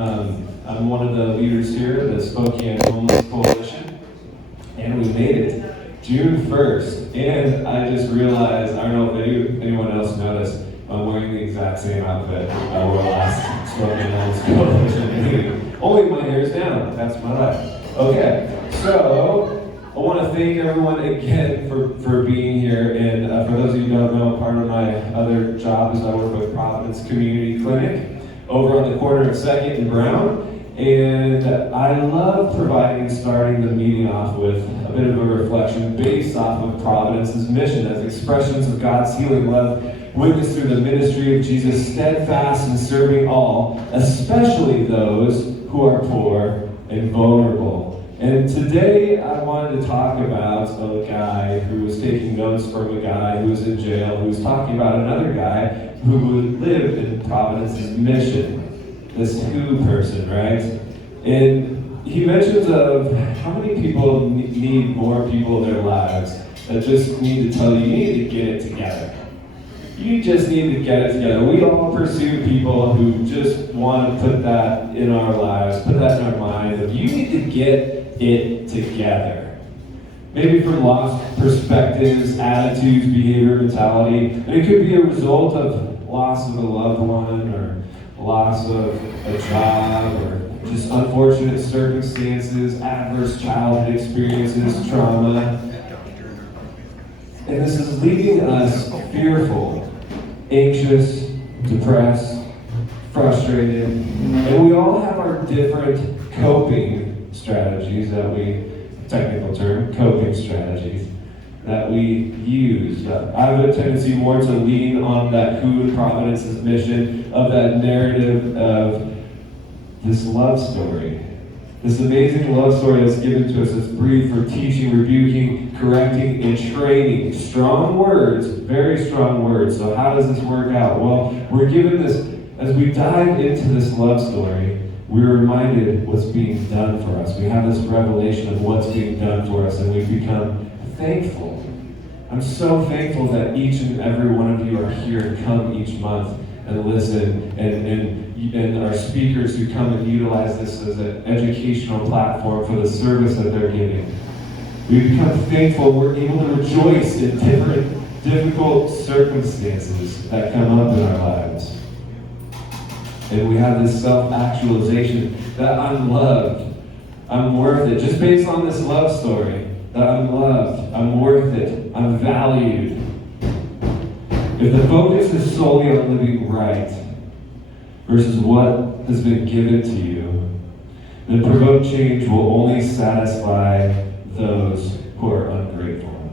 I'm one of the leaders here at the Spokane Homeless Coalition, and we made it June 1st. And I just realized, I don't know if anyone else noticed, I'm wearing the exact same outfit I wore last Spokane Homeless Coalition meeting. Only my hair is down. That's my life. Okay, so I want to thank everyone again for being here. And for those of you who don't know, part of my other job is I work with Providence Community Clinic over on the corner of 2nd and Brown. And I love starting the meeting off with a bit of a reflection based off of Providence's mission as expressions of God's healing love, witnessed through the ministry of Jesus, steadfast in serving all, especially those who are poor and vulnerable. And today I wanted to talk about a guy who was taking notes from a guy who was in jail, who was talking about another guy who lived in Providence's mission, this who person, right? And he mentions of how many people need more people in their lives that just need to tell you, you need to get it together. You just need to get it together. We all pursue people who just want to put that in our lives, put that in our mind, of you need to get it together. Maybe from lost perspectives, attitudes, behavior, mentality. And it could be a result of loss of a loved one, or loss of a job, or just unfortunate circumstances, adverse childhood experiences, trauma. And this is leaving us fearful, anxious, depressed, frustrated. And we all have our different coping strategies technical term, coping strategies, that we use. I have a tendency more to lean on that who in Providence's mission, of that narrative of this love story. This amazing love story that's given to us, that's breathed for teaching, rebuking, correcting, and training. Strong words, very strong words. So how does this work out? Well, we're given this, as we dive into this love story, we're reminded what's being done for us. We have this revelation of what's being done for us, and we become thankful. I'm so thankful that each and every one of you are here and come each month and listen, and our speakers who come and utilize this as an educational platform for the service that they're giving. We become thankful we're able to rejoice in different difficult circumstances that come up in our lives. And we have this self-actualization that I'm loved, I'm worth it. Just based on this love story, that I'm loved, I'm worth it, I'm valued. If the focus is solely on living right versus what has been given to you, then provoked change will only satisfy those who are ungrateful.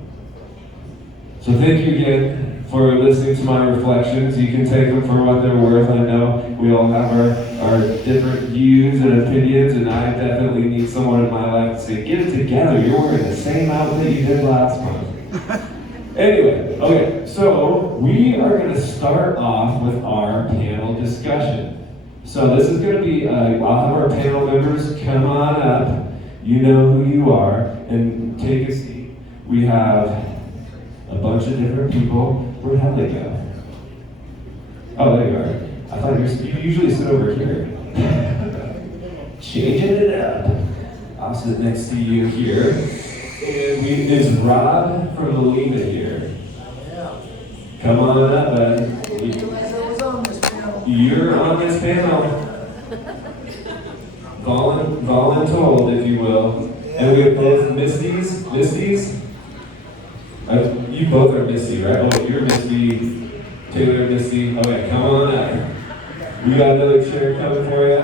So thank you again for listening to my reflections. You can take them for what they're worth. I know we all have our different views and opinions, and I definitely need someone in my life to say, get it together, you're wearing the same outfit you did last month. Anyway, okay, so we are going to start off with our panel discussion. So this is going to be, I'll have our panel members come on up, you know who you are, and take a seat. We have a bunch of different people. Where'd they go? Oh, there you are. I thought you usually sit over here. Changing it up. I'll sit next to you here. And is Rob from the Lima here? Yeah. Come on up, bud. You're on this panel. Voluntold, if you will. And we have both Misties. You both are Misty, right? Oh, you're Misty. Taylor, Misty. Okay, come on up. We got another chair coming for you.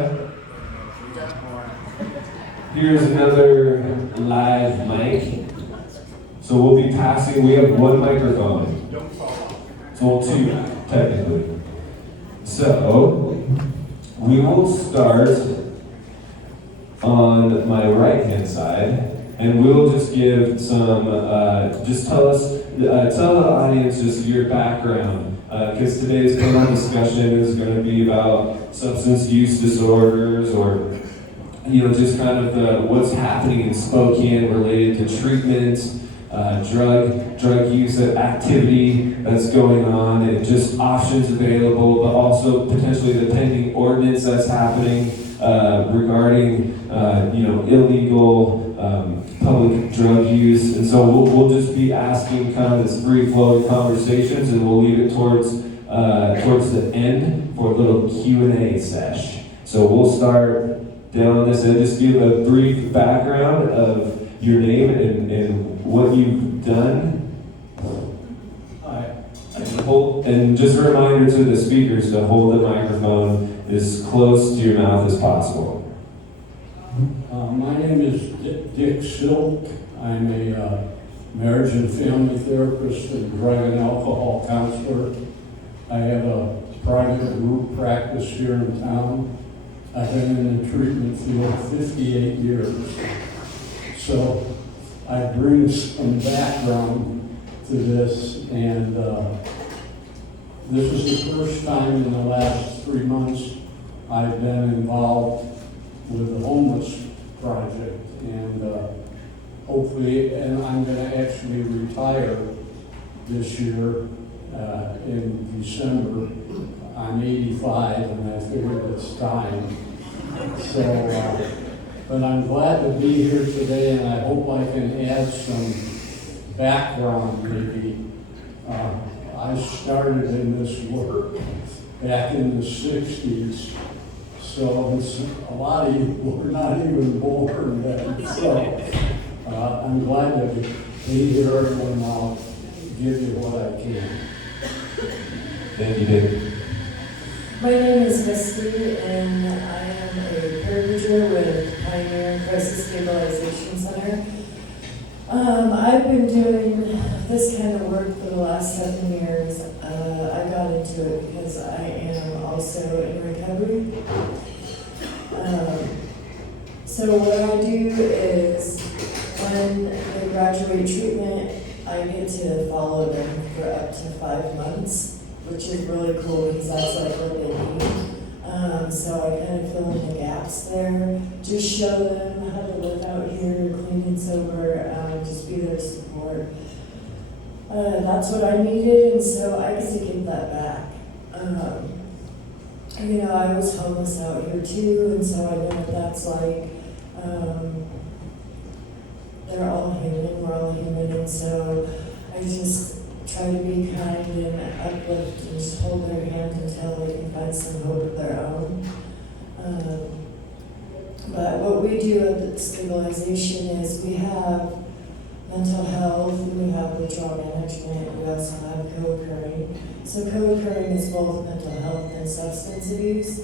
Here's another live mic. So we'll be passing, we have one microphone. So well, two, technically. So, we will start on my right-hand side. And we'll just give some, tell the audience just your background, because today's panel discussion is going to be about substance use disorders, or just kind of what's happening in Spokane related to treatment, drug use activity that's going on, and just options available, but also potentially the pending ordinance that's happening regarding illegal public drug use, and so we'll just be asking kind of this free-flowing conversations, and we'll leave it towards the end for a little Q&A sesh. So we'll start down this end. Just give a brief background of your name and what you've done. And just a reminder to the speakers to hold the microphone as close to your mouth as possible. My name is Dick Silk. I'm a marriage and family therapist and drug and alcohol counselor. I have a private group practice here in town. I've been in the treatment field 58 years. So I bring some background to this, and this is the first time in the last 3 months I've been involved with the homeless project, and hopefully, and I'm going to actually retire this year in December. I'm 85, and I figured it's time. So, but I'm glad to be here today, and I hope I can add some background maybe. I started in this work back in the 60s. So a lot of you were not even born then. So I'm glad to be here, and I'll give you what I can. Thank you, Dave. My name is Misty, and I am a peer with Pioneer Crisis Stabilization Center. I've been doing this kind of work for the last 7 years. I got into it because I am also in recovery. So what I do is when they graduate treatment, I get to follow them for up to 5 months, which is really cool because that's like what they need. So I kind of fill in the gaps there, just show them how to live out here, clean and sober, just be their support. That's what I needed, and so I get to give that back. I was homeless out here too, and so I know what that's like. They're all human, we're all human, and so I just try to be kind and uplift and just hold their hand until they can find some hope of their own. But what we do at the stabilization is we have mental health, we have withdrawal management, we also have co-occurring. So co-occurring is both mental health and substance abuse.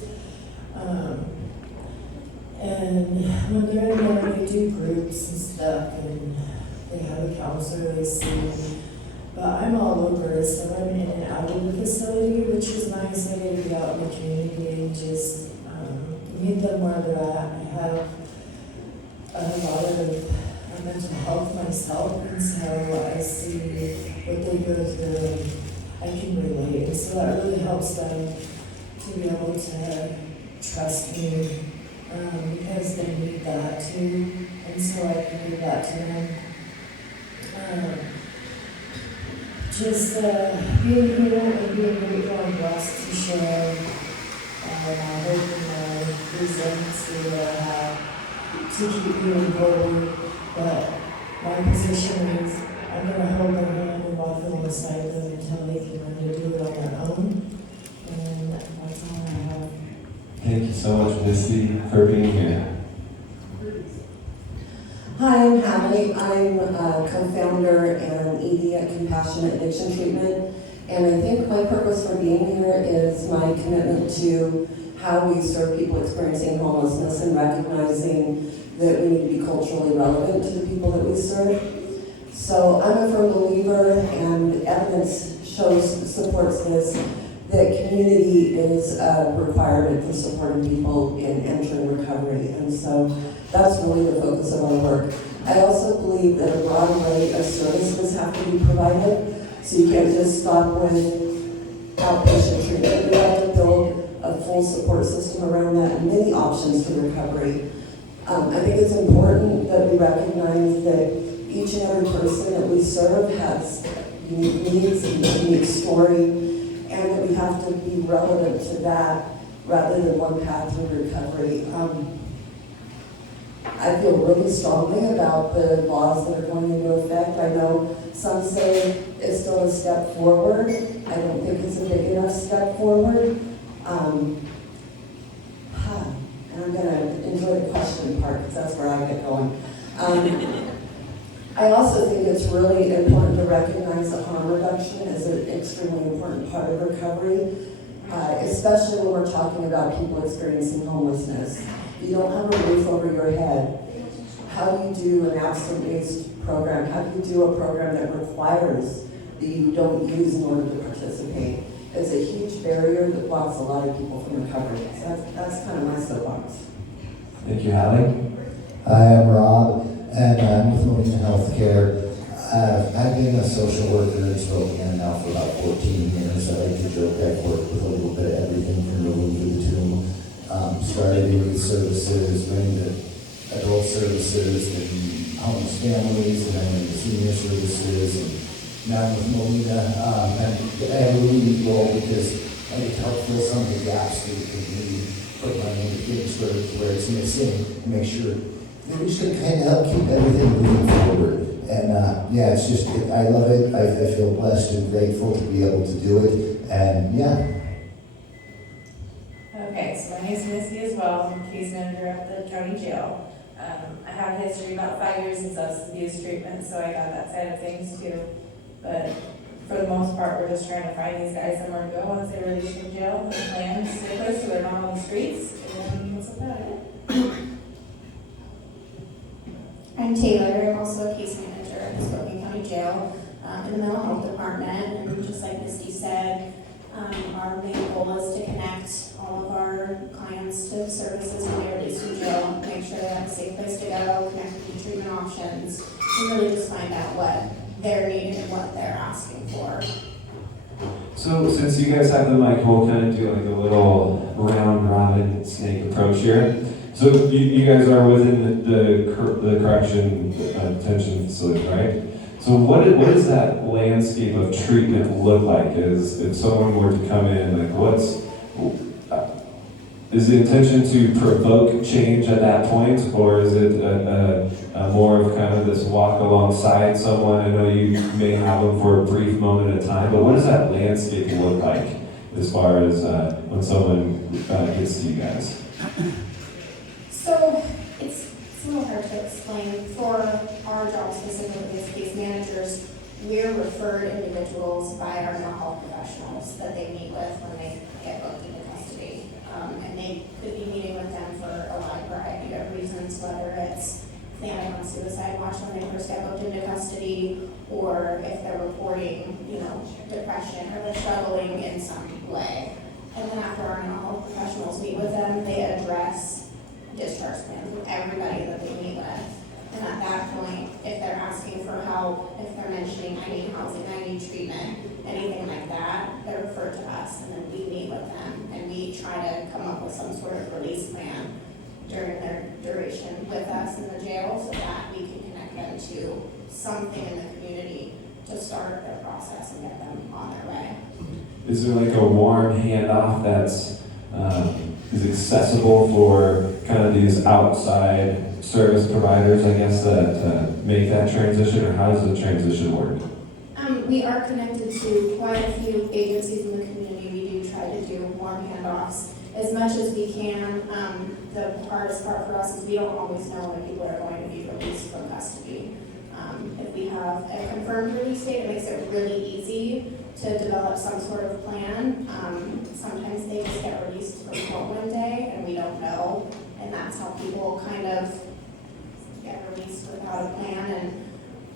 And when they're in there, they do groups and stuff, and they have a counselor they see. But I'm all over, so I'm in and out of the facility, which is nice. I get to be out in the community and just meet them where they're at. I have a lot of mental health myself, and so I see what they go through, and I can relate. And so that really helps them to be able to trust me, because they need that too, and so I can give that to them. Just being here and being grateful and blessed to share my hope and my resiliency that I have to keep moving forward. But my position is I'm going to hold their hand and walk alongside them until they can learn to do it on their own. And that's all I have. Thank you so much, Misty, for being here. Hi, I'm Hallie. I'm a co-founder and ED at Compassionate Addiction Treatment. And I think my purpose for being here is my commitment to how we serve people experiencing homelessness and recognizing that we need to be culturally relevant to the people that we serve. So I'm a firm believer, and evidence supports this, that community is a requirement for supporting people in entering recovery. And so that's really the focus of our work. I also believe that a broad array of services have to be provided, so you can't just stop with outpatient treatment. We have to build a full support system around that and many options to recovery. I think it's important that we recognize that each and every person that we serve has unique needs and a unique story, and that we have to be relevant to that rather than one path to recovery. I feel really strongly about the laws that are going into effect. I know some say it's still a step forward. I don't think it's a big enough step forward. And I'm gonna enjoy the question part because that's where I get going. I also think it's really important to recognize that harm reduction is an extremely important part of recovery, especially when we're talking about people experiencing homelessness. You don't have a roof over your head. How do you do an abstinence program? How do you do a program that requires that you don't use in order to participate? It's a huge barrier that blocks a lot of people from recovery. So that's kind of my soapbox. Thank you, Hallie. Hi, I'm Rob, and I'm with Molina Healthcare. I've been a social worker in Spokane now for about 14 years. I like to joke I've worked with a little bit of everything from the womb to the tomb. Started in youth services, went into adult services, and homeless families, and then into senior services, and now I'm with Molina. And I have a really neat role because I get to help fill some of the gaps that the community put money into things where it's missing, and make sure we're just going to kind of help keep everything moving forward. And yeah, it's just, I love it. I feel blessed and grateful to be able to do it. And yeah. Okay, so my name's Misty as well. I'm case manager at the county jail. I have a history about 5 years in substance abuse treatment, so I got that side of things too. But for the most part, we're just trying to find these guys somewhere to go once they're released from jail. The plan is to stay close so they're not on the streets, and that's about it. I'm Taylor. I'm also a case manager at the Spokane County Jail in the mental health department. And just like Misty said, our main goal is to connect all of our clients to services when they're released from jail, make sure they have a safe place to go, connect with the treatment options, and really just find out what they're needing and what they're asking for. So since you guys have the mic, we'll kind of do like a little round robin snake approach here. So you guys are within the correction detention facility, right? So what does that landscape of treatment look like? If someone were to come in, like is the intention to provoke change at that point, or is it a more of kind of this walk alongside someone? I know you may have them for a brief moment at a time, but what does that landscape look like as far as when someone gets to you guys? So it's a little hard to explain. For our job specifically as case managers, we're referred individuals by our mental health professionals that they meet with when they get booked into custody. And they could be meeting with them for a wide variety of reasons, whether it's if they have on suicide watch when they first get booked into custody, or if they're reporting, depression, or they're struggling in some way. And then after our mental health professionals meet with them, they address discharge plans with everybody that they meet with. And at that point, if they're asking for help, if they're mentioning, I need housing, I need treatment, anything like that, they're referred to us, and then we meet with them, and we try to come up with some sort of release plan during their duration with us in the jail, so that we can connect them to something in the community to start their process and get them on their way. Is there like a warm handoff that's is accessible for kind of these outside service providers, I guess, that make that transition, or how does the transition work? We are connected to quite a few agencies in the community. We do try to do warm handoffs as much as we can. The hardest part for us is we don't always know when people are going to be released from custody. If we have a confirmed release date, it makes it really easy to develop some sort of plan. Sometimes they just get released from court one day and we don't know, and that's how people kind of get released without a plan.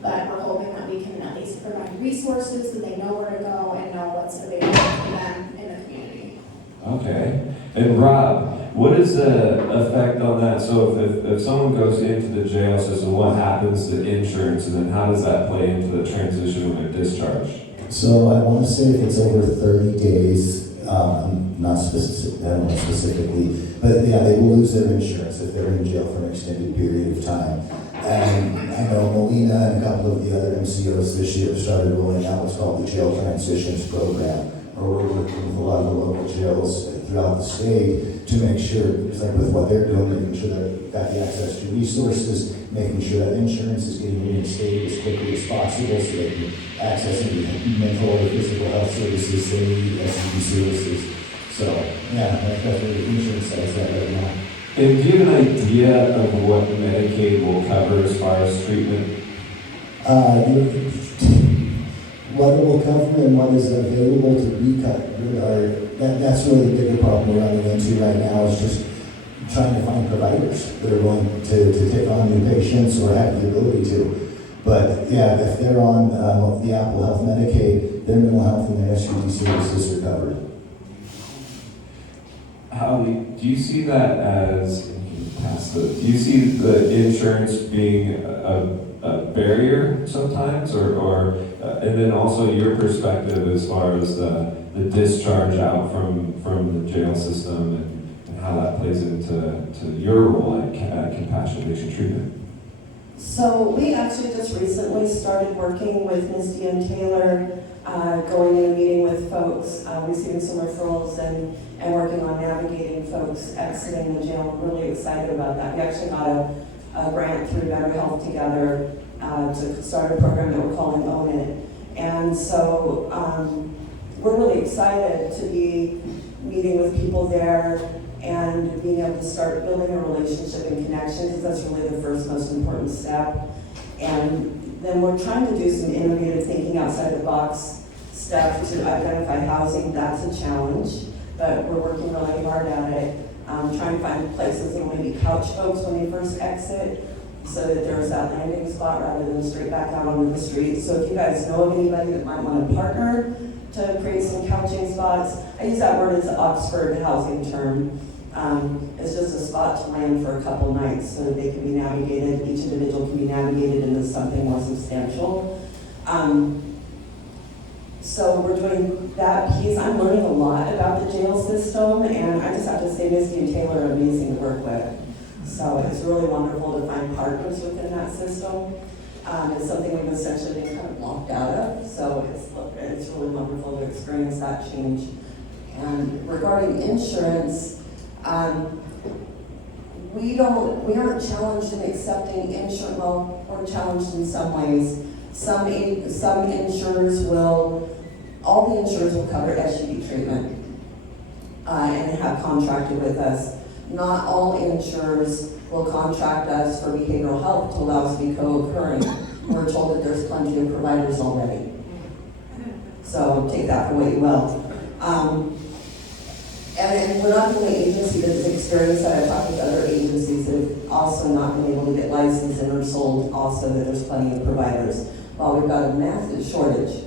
But we're hoping that we can at least provide resources so they know where to go and know what's available to them in the community. Okay. And Rob, what is the effect on that? So if someone goes into the jail system, what happens to insurance, and then how does that play into the transition when they're discharged? So I want to say if it's over 30 days, not specific, I don't know specifically, but yeah, they will lose their insurance if they're in jail for an extended period of time. And I know Molina and a couple of the other MCOs this year have started rolling out what's called the Jail Transitions Program, where we're working with a lot of the local jails throughout the state to make sure, just like with what they're doing, making sure that they've got the access to resources, making sure that insurance is getting reinstated as quickly as possible so they can access any mental or physical health services they need, SUD services. So, yeah, that's where the insurance side is at right now. And do you have an idea of what Medicaid will cover as far as treatment? What it will cover and what is available to be covered that's really the bigger problem we're running into right now is just trying to find providers that are willing to take on new patients or have the ability to. But yeah, if they're on the Apple Health Medicaid, their mental health and their SUD services are covered. Holly, do you see that as, do you see the insurance being a barrier sometimes, or and then also your perspective as far as the discharge out from the jail system and how that plays into your role at Compassionate Addiction Treatment? So we actually just recently started working with Ms. Deanne Taylor, going in and meeting with folks, receiving some referrals and working on navigating folks exiting the jail. We're really excited about that. We actually got a grant through Better Health together to start a program that we're calling Own It. And so we're really excited to be meeting with people there and being able to start building a relationship and connection, because that's really the first most important step. And then we're trying to do some innovative thinking outside the box stuff to identify housing. That's a challenge, but we're working really hard at it. Trying to find places that will maybe couch folks when they first exit, so that there's that landing spot rather than straight back out onto the street. So if you guys know of anybody that might want to partner to create some couching spots, I use that word as an Oxford housing term. It's just a spot to land for a couple nights so that they can be navigated, each individual can be navigated into something more substantial. So we're doing that piece. I'm learning a lot about the jail system, and I just have to say Misty and Taylor are amazing to work with. So it's really wonderful to find partners within that system. It's something we've essentially been kind of locked out of, so it's really wonderful to experience that change. And regarding insurance, we aren't challenged in accepting insurance. Well, we're challenged in some ways. Some insurers all the insurers will cover SUD treatment and have contracted with us. Not all insurers will contract us for behavioral health to allow us to be co-occurring. We're told that there's plenty of providers already. So take that for what you will. And we're not the only agency that's experienced that. I've talked with other agencies that have also not been able to get licensed and are sold also that there's plenty of providers. Well, we've got a massive shortage.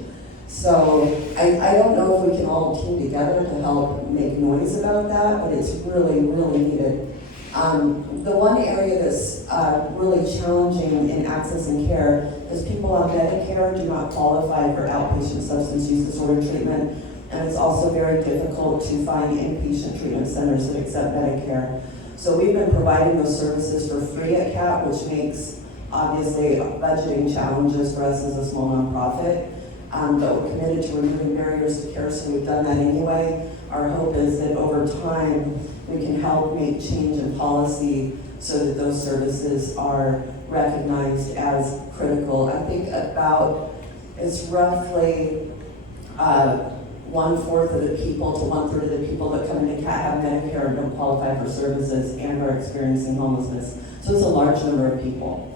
So I don't know if we can all team together to help make noise about that, but it's really, really needed. The one area that's really challenging in accessing care is people on Medicare do not qualify for outpatient substance use disorder treatment, and it's also very difficult to find inpatient treatment centers that accept Medicare. So we've been providing those services for free at CAT, which makes obviously budgeting challenges for us as a small nonprofit. But we're committed to removing barriers to care, so we've done that anyway. Our hope is that over time, we can help make change in policy so that those services are recognized as critical. I think it's roughly 1/4 of the people to 1/3 of the people that come into CAT have Medicare and don't qualify for services and are experiencing homelessness. So it's a large number of people.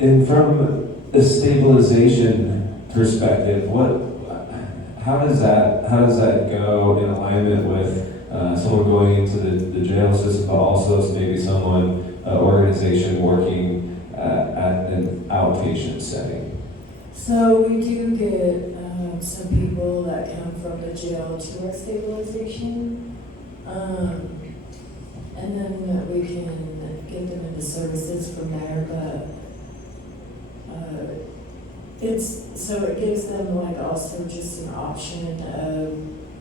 And from a stabilization perspective, how does that go in alignment with someone going into the jail system, but also maybe organization working at an outpatient setting? So we do get some people that come from the jail to our stabilization, and then we can get them into services from there, but it gives them like also just an option of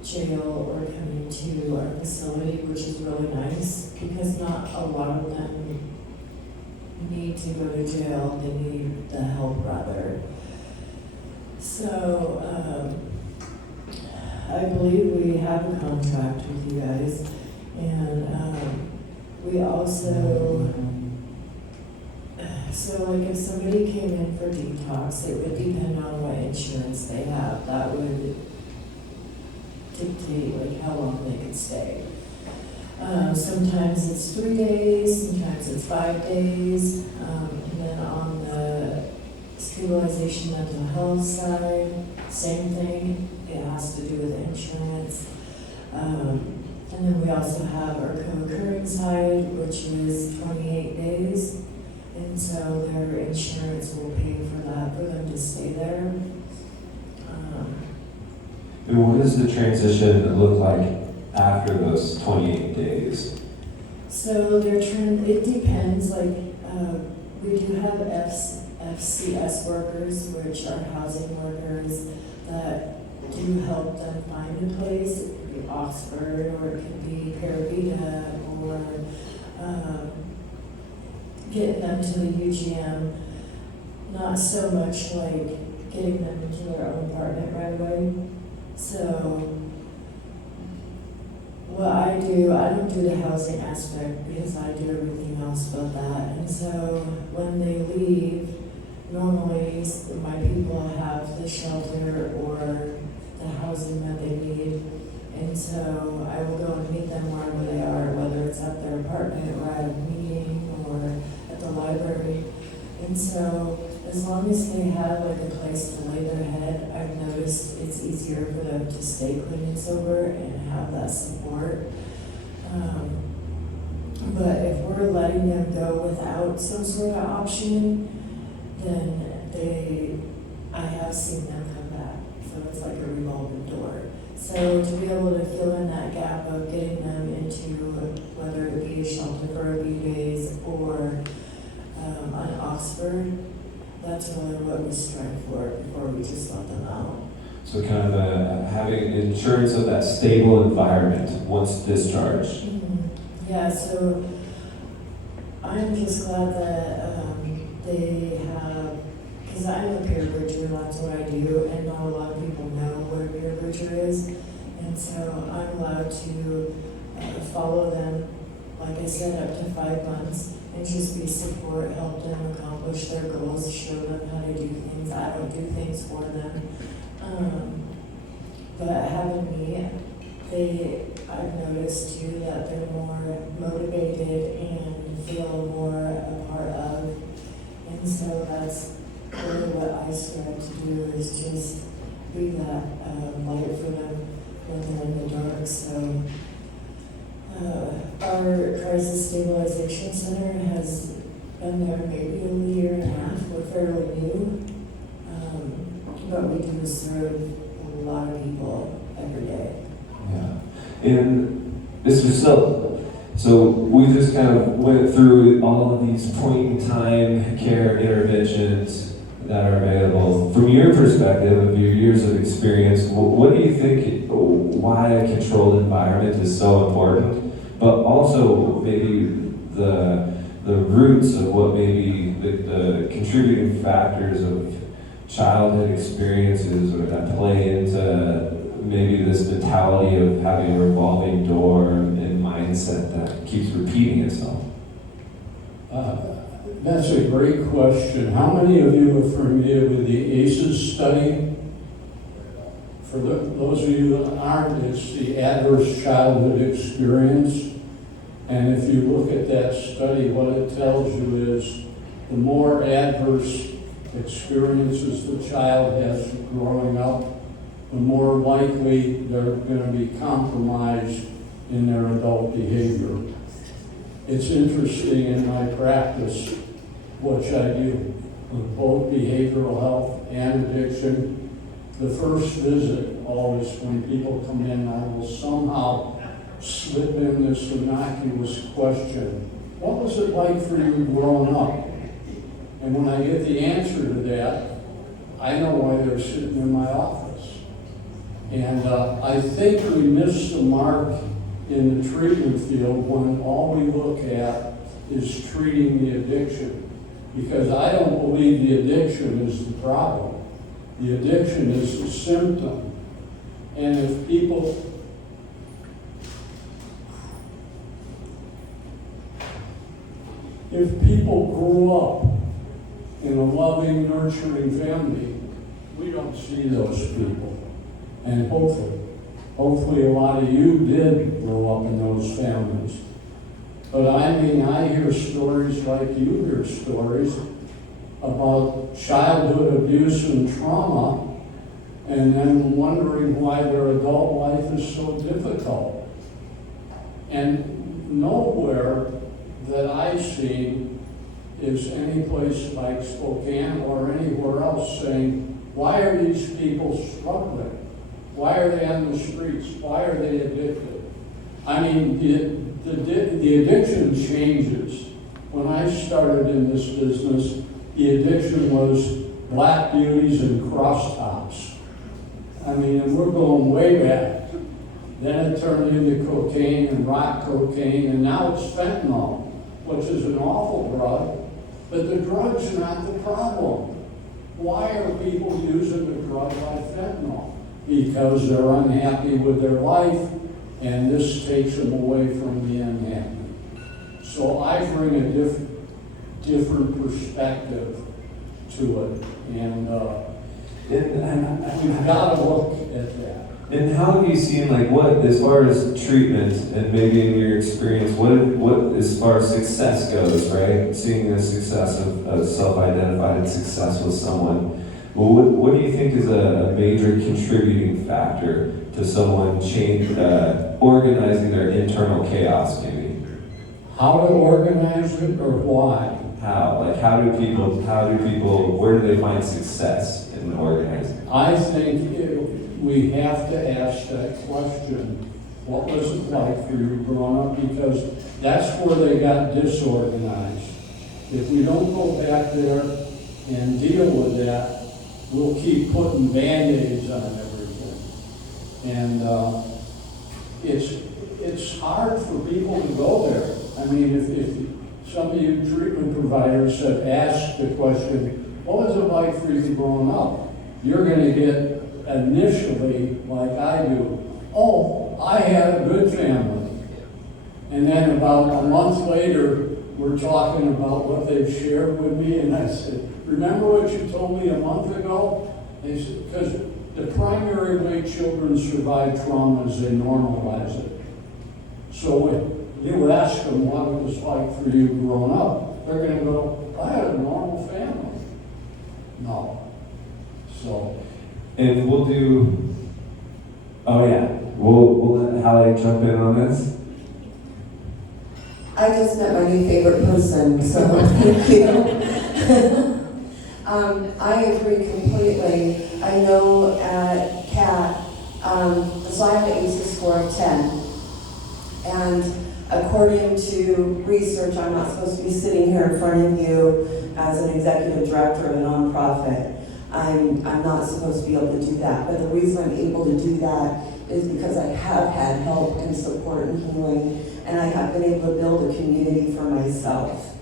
jail or coming to our facility, which is really nice because not a lot of them need to go to jail, they need the help rather. So I believe we have a contract with you guys, and we also, so like if somebody came in for detox, it would depend on what insurance they have. That would dictate like how long they could stay. Sometimes it's 3 days, sometimes it's 5 days, and then on the stabilization mental health side, same thing, it has to do with insurance. And then we also have our co-occurring side, which is 28 days, and so their insurance will pay for that, for them to stay there. And what does the transition look like after those 28 days? So it depends, like, we do have FCS workers, which are housing workers, that do help them find a place. It could be Oxford, or it could be Paravita, or getting them to the UGM. Not so much like getting them into their own apartment right away. So what I do, I don't do the housing aspect because I do everything else but that. And so when they leave, normally my people have the shelter or the housing that they need. And so I will go and meet them wherever they are, whether it's at their apartment or at a meeting or at the library. And so as long as they have like a place to lay their head, I've noticed it's easier for them to stay clean and sober and have that support. But if we're letting them go without some sort of option, then I have seen them come back. So it's like a revolving door. So to be able to fill in that gap of getting them into whether it be a shelter for a few days or on Oxford, that's really what we strive for before we just let them out. So kind of having insurance of that stable environment once discharged. Mm-hmm. Yeah, so I'm just glad that they have, because I'm a peer bridger, that's what I do, and not a lot of people know what a peer bridger is. And so I'm allowed to follow them, like I said, up to 5 months, and just be support, help them accomplish their goals, show them how to do things. I don't do things for them. But having me, I've noticed too that they're more motivated and feel more a part of. And so that's really what I strive to do, is just be that light for them when they're in the dark. So our crisis stabilization center has been there maybe a year and a half. We're fairly new, but we do serve a lot of people every day. Yeah. And this was so we just kind of went through all of these point-in-time care interventions that are available. From your perspective, of your years of experience, what do you think, why a controlled environment is so important, but also maybe the roots of what maybe the contributing factors of childhood experiences or that play into maybe this mentality of having a revolving door and mindset that keeps repeating itself? That's a great question. How many of you are familiar with the ACEs study? For those of you that aren't, it's the adverse childhood experience. And if you look at that study, what it tells you is the more adverse experiences the child has growing up, the more likely they're going to be compromised in their adult behavior. It's interesting in my practice, which I do with both behavioral health and addiction. The first visit, always when people come in, I will somehow slip in this innocuous question: what was it like for you growing up? And when I get the answer to that, I know why they're sitting in my office. And I think we miss the mark in the treatment field when all we look at is treating the addiction. Because I don't believe the addiction is the problem. The addiction is the symptom. And if people grew up in a loving, nurturing family, we don't see those people. And hopefully a lot of you did grow up in those families. But I mean, I hear stories like you hear stories about childhood abuse and trauma, and then wondering why their adult life is so difficult. And nowhere that I've seen is any place like Spokane or anywhere else saying, why are these people struggling? Why are they on the streets? Why are they addicted? I mean, the addiction changes. When I started in this business, the addiction was black beauties and crosstops. I mean, and we're going way back. Then it turned into cocaine and rock cocaine, and now it's fentanyl, which is an awful drug. But the drug's not the problem. Why are people using a drug like fentanyl? Because they're unhappy with their life, and this takes them away from the unhappy. So I bring a different perspective to it, and we've got to look at that. And how have you seen, like, what, as far as treatment and maybe in your experience, what as far as success goes, right? Seeing the success of self-identified success with someone. Well, what do you think is a major contributing factor to someone organizing their internal chaos, maybe? How to organize it or why? How? Like, how do people, where do they find success in organizing? I think we have to ask that question. What was it like for you growing up? Because that's where they got disorganized. If we don't go back there and deal with that, we'll keep putting Band-Aids on everything. And it's hard for people to go there. I mean, if some of you treatment providers have asked the question, what was it like for you growing up? You're going to get initially, like I do, oh, I had a good family. And then about a month later, we're talking about what they've shared with me, and I said, remember what you told me a month ago? They said, because the primary way children survive trauma is they normalize it. So when you ask them what it was like for you growing up, they're going to go, I had a normal family. No. So. And we'll do, oh yeah, we'll let Hallie jump in on this. I just met my new favorite person, so thank you. I agree completely. I know at CAT, so I have an ACE score of 10. And according to research, I'm not supposed to be sitting here in front of you as an executive director of a nonprofit. I'm not supposed to be able to do that. But the reason I'm able to do that is because I have had help and support and healing, and I have been able to build a community for myself.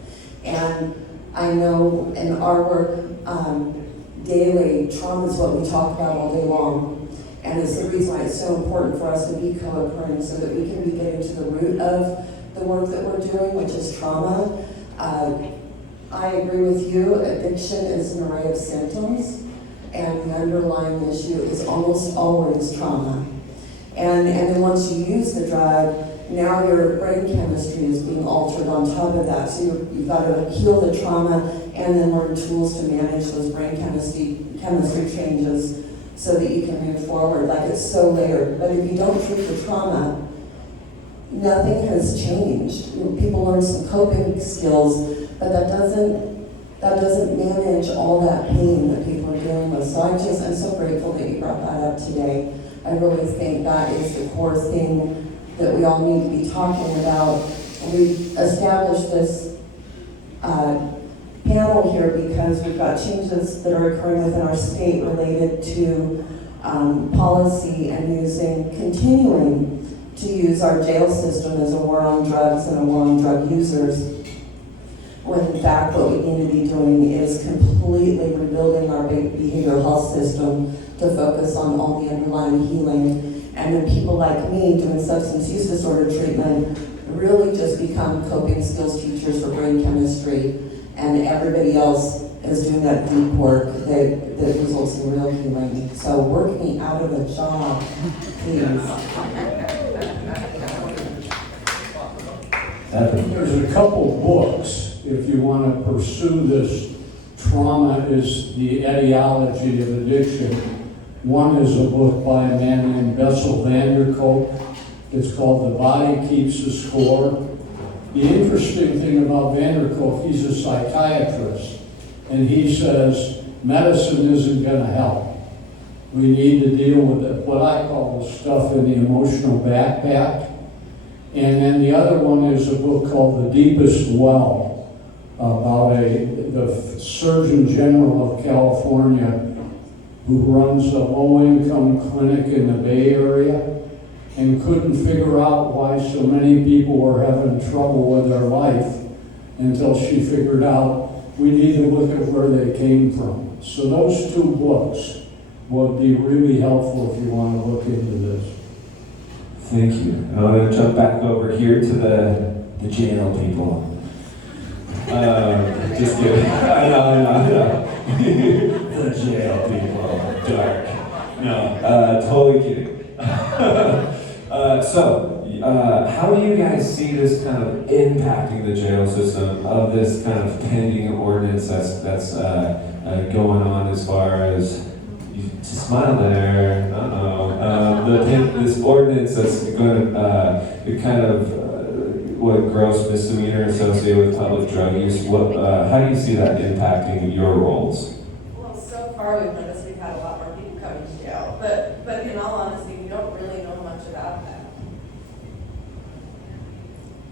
And I know in our work, daily, trauma is what we talk about all day long. And it's the reason why it's so important for us to be co-occurring so that we can be getting to the root of the work that we're doing, which is trauma. I agree with you, addiction is an array of symptoms, and the underlying issue is almost always trauma. And then once you use the drug, now your brain chemistry is being altered on top of that. So you've got to heal the trauma and then learn tools to manage those brain chemistry changes so that you can move forward. Like, it's so layered. But if you don't treat the trauma, nothing has changed. People learn some coping skills, but that doesn't manage all that pain that people are dealing with. So I'm so grateful that you brought that up today. I really think that is the core thing that we all need to be talking about. And we've established this panel here because we've got changes that are occurring within our state related to policy and continuing to use our jail system as a war on drugs and a war on drug users, when in fact what we need to be doing is completely rebuilding our behavioral health system to to focus on all the underlying healing. And then people like me doing substance use disorder treatment really just become coping skills teachers for brain chemistry, and everybody else is doing that deep work that results in real healing. So work me out of a job, please. There's a couple books, if you want to pursue this. Trauma is the etiology of addiction. One is a book by a man named Bessel van der Kolk. It's called The Body Keeps the Score. The interesting thing about van der Kolk, he's a psychiatrist, and he says medicine isn't going to help. We need to deal with what I call the stuff in the emotional backpack. And then the other one is a book called The Deepest Well, about the Surgeon General of California who runs a low-income clinic in the Bay Area and couldn't figure out why so many people were having trouble with their life until she figured out we need to look at where they came from. So those two books will be really helpful if you want to look into this. Thank you. I'm going to jump back over here to the jail people. Just kidding. I know. The jail people. Dark. No, totally kidding. How do you guys see this kind of impacting the jail system of this kind of pending ordinance that's going on as far as, you smile there, this ordinance that's going to kind of what gross misdemeanor associated with public drug use. How do you see that impacting your roles? Well, so far we've noticed we've had a lot more people coming to jail, but in all honesty, we don't really know much about that.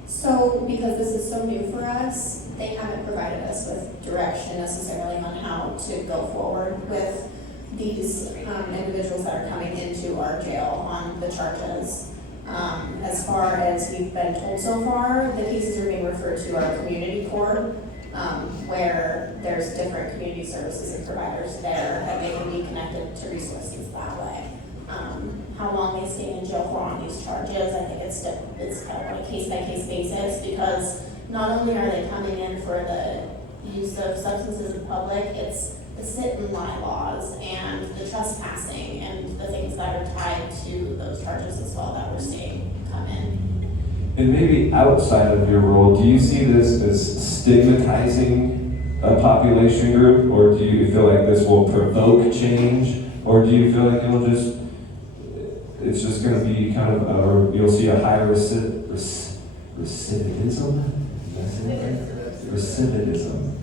So, because this is so new for us, they haven't provided us with direction necessarily on how to go forward with these individuals that are coming into our jail on the charges. As far as we've been told so far, the cases are being referred to our community court, where there's different community services and providers there, and they can be connected to resources that way. How long they stay in jail for on these charges, I think it's kind of on a case-by-case basis, because not only are they coming in for the use of substances in public, it's the sit and lie laws and the trespassing and the things that are tied to those charges as well that we're seeing come in. And maybe outside of your role, do you see this as stigmatizing a population group, or do you feel like this will provoke change, or do you feel like it's just going to be kind of, you'll see a higher recidivism? Recidivism.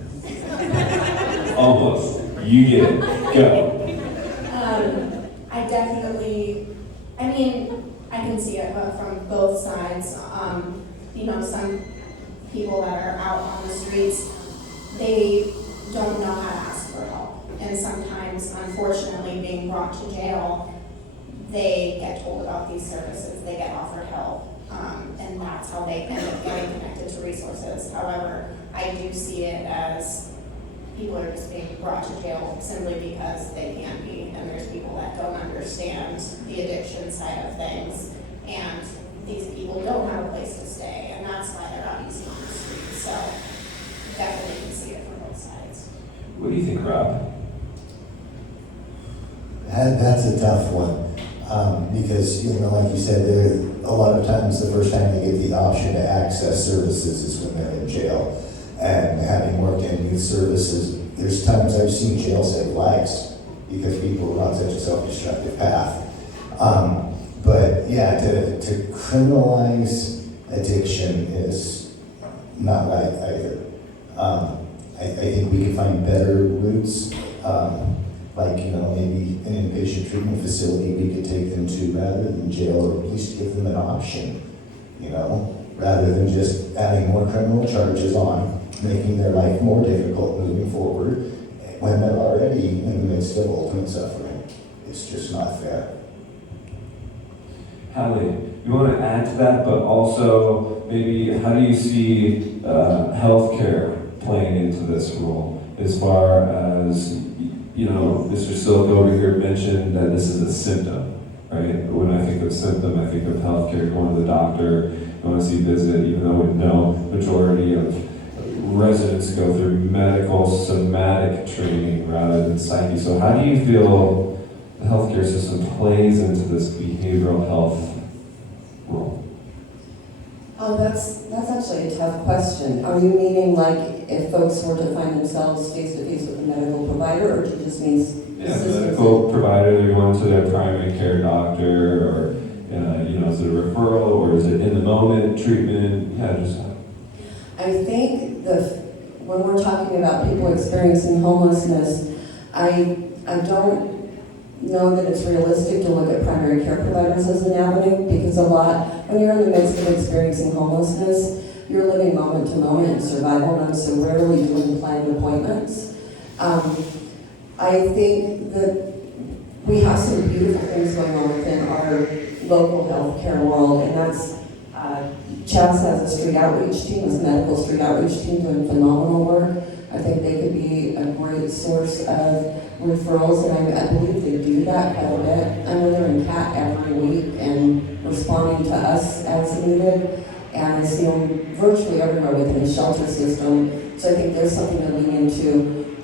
Almost. You get it. Go. I can see it from both sides. Some people that are out on the streets, they don't know how to ask for help. And sometimes, unfortunately, being brought to jail, they get told about these services, they get offered help, and that's how they end up getting connected to resources. However, I do see it as people are just being brought to jail simply because they can be, and there's people that don't understand the addiction side of things, and these people don't have a place to stay, and that's why they're out using on the street. So definitely can see it from both sides. What do you think, Rob? That's a tough one. Because, like you said, a lot of times the first time they get the option to access services is when they're in jail. And having worked in youth services, there's times I've seen jail save lives because people are on such a self-destructive path. But yeah, to criminalize addiction is not right either. I think we can find better routes. Maybe an inpatient treatment facility we could take them to rather than jail, or at least give them an option, rather than just adding more criminal charges on, making their life more difficult moving forward when they're already in the midst of ultimate suffering. It's just not fair. Hallie, you want to add to that, but also maybe how do you see healthcare playing into this role as far as Mr. Silk over here mentioned that this is a symptom, right? But when I think of symptom, I think of healthcare, going to the doctor, going to see visit, even though we know majority of residents go through medical somatic training rather than psyche. So how do you feel the healthcare system plays into this behavioral health role? Oh, that's actually a tough question. Are you meaning like if folks were to find themselves face to face with a medical provider, or do you just mean Yeah, medical provider, they're going to their primary care doctor, or is it a referral, or is it in the moment treatment? Yeah, just. I think when we're talking about people experiencing homelessness, I don't know that it's realistic to look at primary care providers as an avenue, because when you're in the midst of experiencing homelessness, you're living moment to moment in survival mode, so rarely doing planned appointments. I think that we have some beautiful things going on within our local healthcare world, and that's Chaz has a street outreach team, this medical street outreach team doing phenomenal work. I think they could be a great source of referrals, and I believe they do that quite a bit. I know they're in CAT every week and responding to us as needed, and I see them virtually everywhere within the shelter system. So I think there's something to lean into.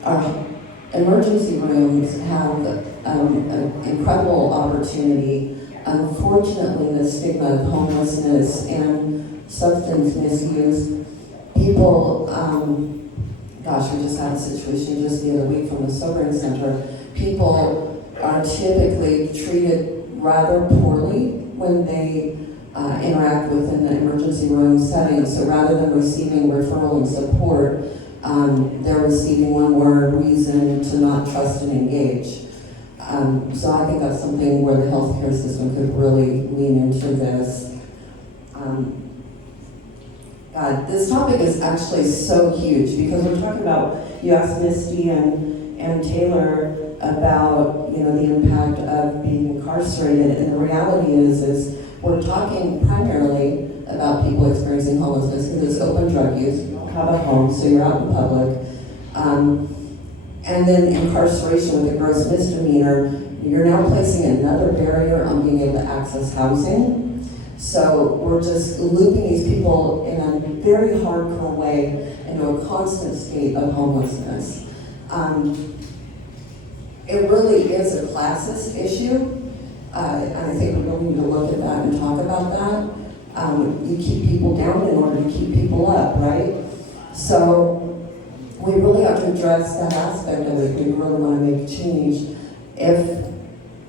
Emergency rooms have an incredible opportunity. Unfortunately, the stigma of homelessness and substance misuse, people, we just had a situation just the other week from the sobering center. People are typically treated rather poorly when they interact within the emergency room setting. So rather than receiving referral and support, they're receiving one more reason to not trust and engage. So I think that's something where the healthcare system could really lean into this. God, this topic is actually so huge, because we're talking about, you asked Misty and Taylor about, the impact of being incarcerated, and the reality is we're talking primarily about people experiencing homelessness, because it's open drug use, you don't have a home, so you're out in public. And then incarceration with a gross misdemeanor, you're now placing another barrier on being able to access housing. So we're just looping these people in a very hardcore way into a constant state of homelessness. It really is a classist issue, and I think we really need to look at that and talk about that. You keep people down in order to keep people up, right? So we really have to address that aspect of it if we really want to make change.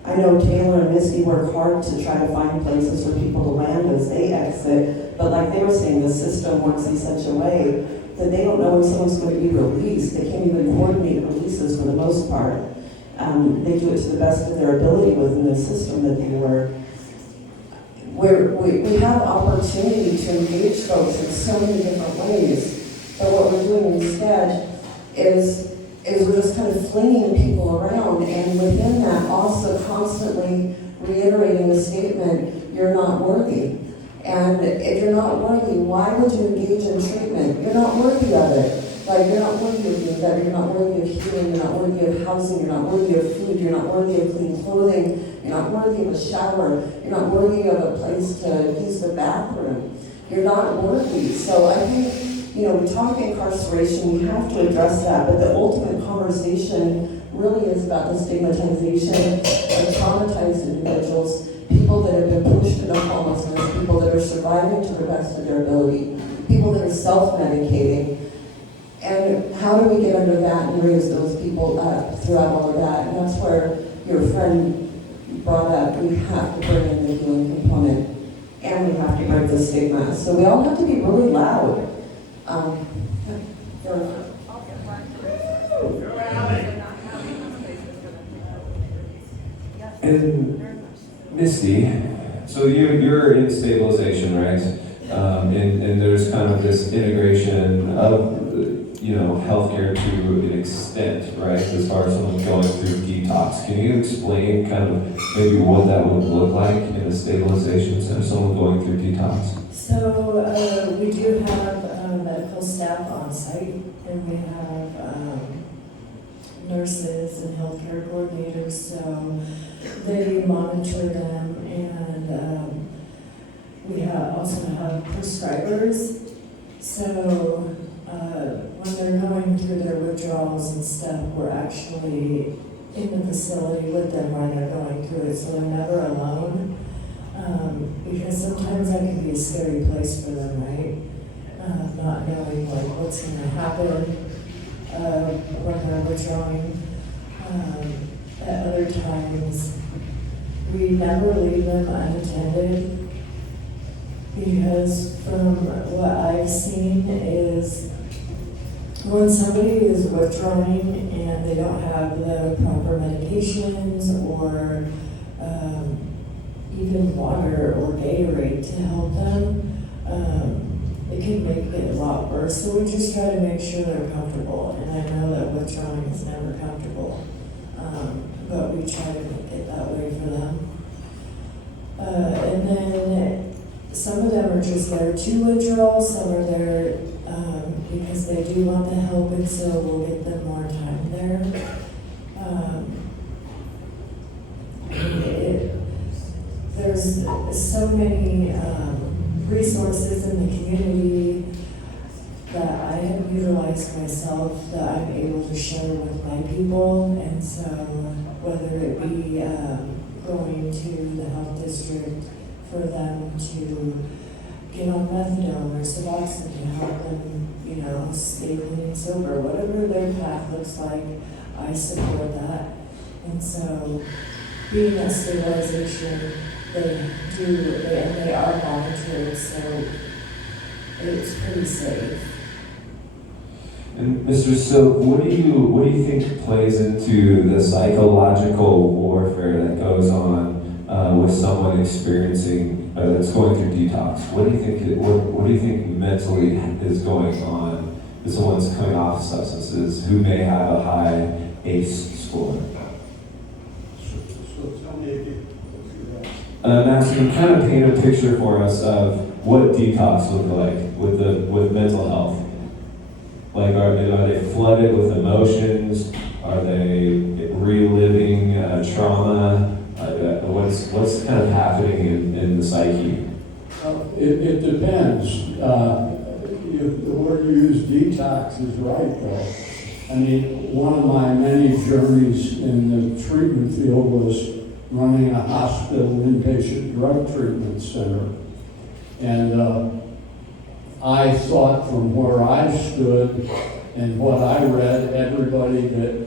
I know Taylor and Misty work hard to try to find places for people to land as they exit, but like they were saying, the system works in such a way that they don't know when someone's going to be released. They can't even coordinate releases for the most part. They do it to the best of their ability within the system that they work. We have opportunity to engage folks in so many different ways, but what we're doing instead is we're just kind of flinging people around, and within that also constantly reiterating the statement, you're not worthy. And if you're not worthy, why would you engage in treatment? You're not worthy of it. Like, you're not worthy of being better, you're not worthy of healing, you're not worthy of housing, you're not worthy of food, you're not worthy of clean clothing, you're not worthy of a shower, you're not worthy of a place to use the bathroom. You're not worthy. So I think, we talk incarceration, we have to address that, but the ultimate conversation really is about the stigmatization of traumatized individuals, people that have been pushed into homelessness, people that are surviving to the best of their ability, people that are self-medicating. And how do we get under that and raise those people up throughout all of that? And that's where your friend brought up, we have to bring in the healing component, and we have to break the stigma. So we all have to be really loud. And Misty, so you're in stabilization, right? And there's kind of this integration of healthcare to an extent, right? As far as someone going through detox, can you explain kind of maybe what that would look like in a stabilization center, someone going through detox? So we do have medical staff on site, and we have nurses and healthcare coordinators, so they monitor them, and we also have prescribers. So when they're going through their withdrawals and stuff, we're actually in the facility with them while they're going through it, so they're never alone. Because sometimes that can be a scary place for them, right? Not knowing like what's going to happen when they're withdrawing. At other times, we never leave them unattended, because from what I've seen is when somebody is withdrawing and they don't have the proper medications or even water or Gatorade to help them, it can make it a lot worse. So we just try to make sure they're comfortable. And I know that withdrawing is never comfortable, but we try to make it that way for them. And then some of them are just there to withdraw, some are there because they do want the help, and so we'll get them more time there. There's so many resources in the community that I have utilized myself that I'm able to share with my people, and so whether it be going to the health district for them to get on methadone or Suboxone to help them, you know, stay clean and sober, whatever their path looks like, I support that. And so being at stabilization, they are monitored, so it's pretty safe. And Mr. Silk, what do you think plays into the psychological warfare that goes on with someone experiencing that's going through detox? What do you think mentally is going on if someone's coming off substances who may have a high ACE score? So tell me again. I'm asking, kind of paint a picture for us of what detox look like with mental health. Like, are they flooded with emotions? Are they reliving trauma? What's kind of happening in the psyche? It depends. The word you use, detox, is right, though. I mean, one of my many journeys in the treatment field was running a hospital inpatient drug treatment center. And I thought from where I stood and what I read, everybody that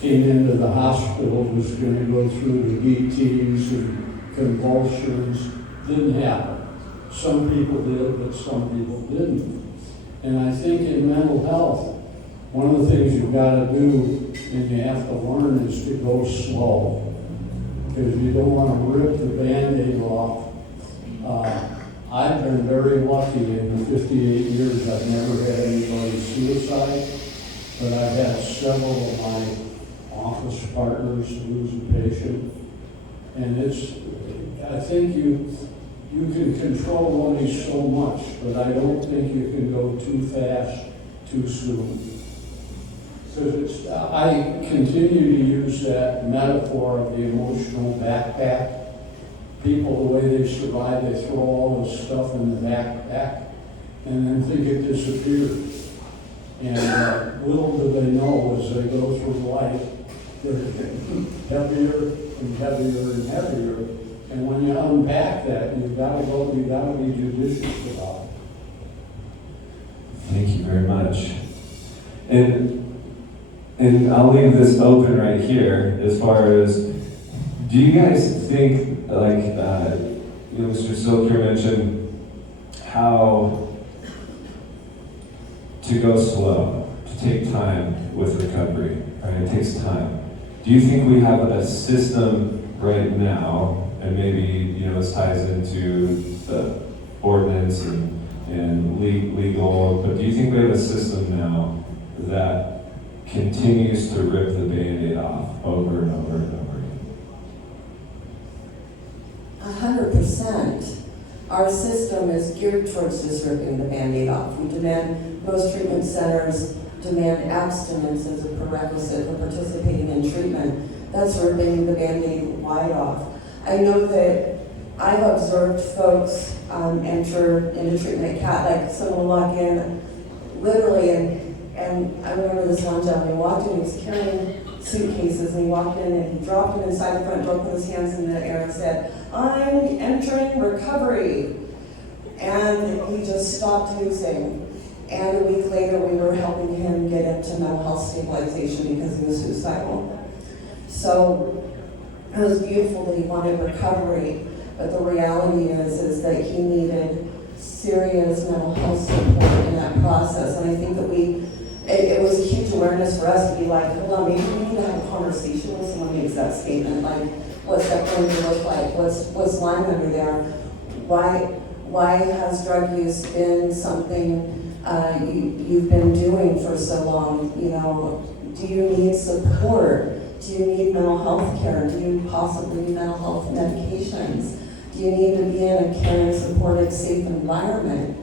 came into the hospital was going to go through the ETs and convulsions. Didn't happen. Some people did, but some people didn't. And I think in mental health, one of the things you've got to do and you have to learn is to go slow, because you don't want to rip the Band-Aid off. I've been very lucky in the 58 years. I've never had anybody suicide, but I've had several of my office partners lose a patient. And I think you can control only so much, but I don't think you can go too fast, too soon. Because I continue to use that metaphor of the emotional backpack. People, the way they survive, they throw all this stuff in the backpack and then think it disappears. And little do they know, as they go through life, they're getting heavier and heavier and heavier. And when you unpack that, you've got to be judicious about it. Thank you very much. And I'll leave this open right here as far as, do you guys think, like, Mr. Silker mentioned how to go slow, to take time with recovery, right? It takes time. Do you think we have a system right now, and maybe, this ties into the ordinance and legal, but do you think we have a system now that continues to rip the Band-Aid off over and over and over again? 100%. Our system is geared towards just ripping the Band-Aid off. We demand most treatment centers demand abstinence as a prerequisite for participating in treatment, that's ripping the Band-Aid wide off. I know that I've observed folks enter into treatment at CAT, like someone will walk in literally, and I remember this one gentleman, he walked in, he was carrying suitcases, and he walked in and he dropped them inside the front door, put his hands in the air and said, "I'm entering recovery." And he just stopped using. And a week later, we were helping him get into mental health stabilization because he was suicidal. So it was beautiful that he wanted recovery, but the reality is that he needed serious mental health support in that process. And I think that it was a huge awareness for us to be like, hold on, maybe we need to have a conversation with someone who makes that statement, like, what's that going to look like? What's lying under there? Why has drug use been something you've been doing for so long? You know, do you need support? Do you need mental health care? Do you possibly need mental health medications? Do you need to be in a caring, supported, safe environment?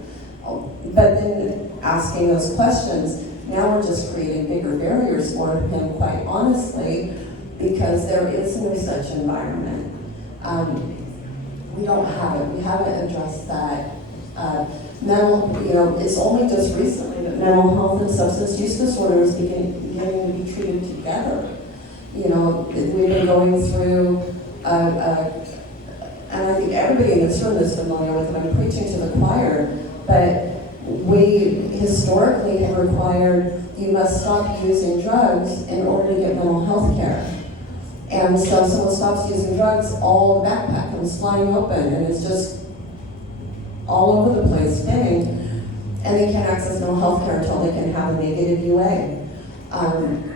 But then asking those questions, now we're just creating bigger barriers for him, quite honestly, because there is no such environment. We don't have it. We haven't addressed that. It's only just recently that mental health and substance use disorders beginning to be treated together. You know, we've been going through, and I think everybody in this room is familiar with it. I'm preaching to the choir, but we historically have required you must stop using drugs in order to get mental health care. And so if someone stops using drugs, all the backpack comes flying open, and it's just all over the place spinning, and they can't access mental health care until they can have a negative UA.